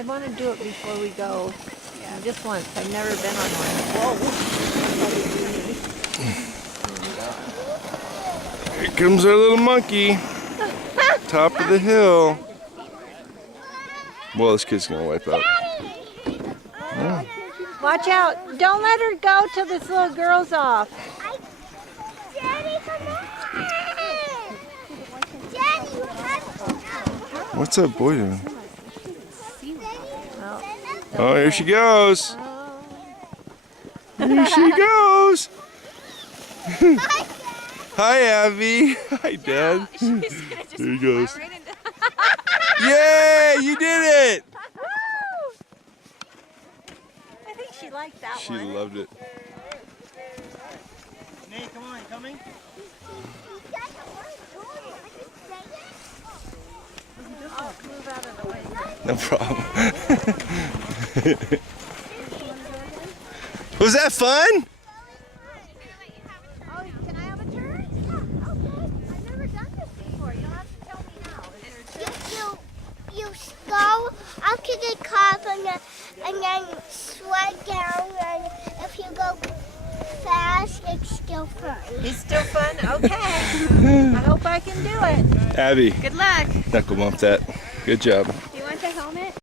I want to do it before we go. Yeah, just once. I've never been on one. Whoa. Here comes our little monkey. Top of the hill. Well, this kid's gonna wipe out. Yeah. Watch out. Don't let her go till this little girl's off. Daddy, come on! Daddy, you have to. What's that boy doing? Oh, Oh, here she goes. Here she goes. Hi, Abby. Hi, Dad. Here he goes. Yay! You did it! I think she liked that She one. loved it. Nate, come on, you coming? Oh, move out of the way. No problem. Was that fun? Oh, can I have a turn? Yeah, okay. I've never done this before. You'll have to tell me now. You go up to the top and then slide down, and if you go fast, it's still fun. It's still fun? Okay. I hope I can do it. Abby, Good luck. knuckle bump that. Good job.